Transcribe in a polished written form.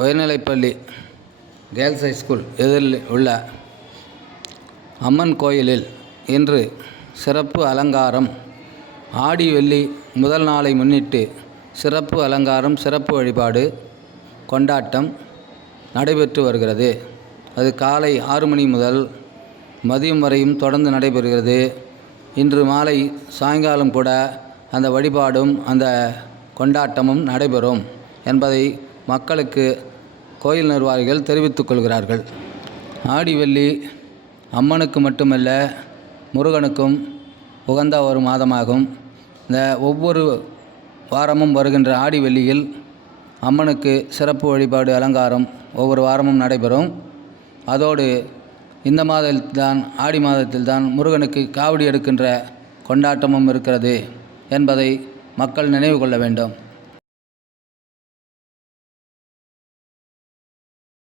உயர்நிலைப்பள்ளி girls high school எதிரில் உள்ள அம்மன் கோயிலில் இன்று சிறப்பு அலங்காரம். ஆடி வெள்ளி முதல் நாளை முன்னிட்டு சிறப்பு அலங்காரம், சிறப்பு வழிபாடு, கொண்டாட்டம் நடைபெற்று வருகிறது. அது காலை 6 மணி முதல் மதியம் வரையும் தொடர்ந்து நடைபெறுகிறது. இன்று மாலை சாயங்காலம் கூட அந்த வழிபாடும் அந்த கொண்டாட்டமும் நடைபெறும் என்பதை மக்களுக்கு கோயில் நிர்வாகிகள் தெரிவித்துக் கொள்கிறார்கள். ஆடி வெள்ளி அம்மனுக்கு மட்டுமல்ல, முருகனுக்கும் உகந்த ஒரு மாதமாகும். இந்த ஒவ்வொரு வாரமும் வருகின்ற ஆடி வெள்ளியில் அம்மனுக்கு சிறப்பு வழிபாடு, அலங்காரம் ஒவ்வொரு வாரமும் நடைபெறும். அதோடு இந்த மாதத்தில்தான், ஆடி மாதத்தில்தான் முருகனுக்கு காவடி எடுக்கின்ற கொண்டாட்டமும் இருக்கிறது என்பதை மக்கள் நினைவு கொள்ள வேண்டும்.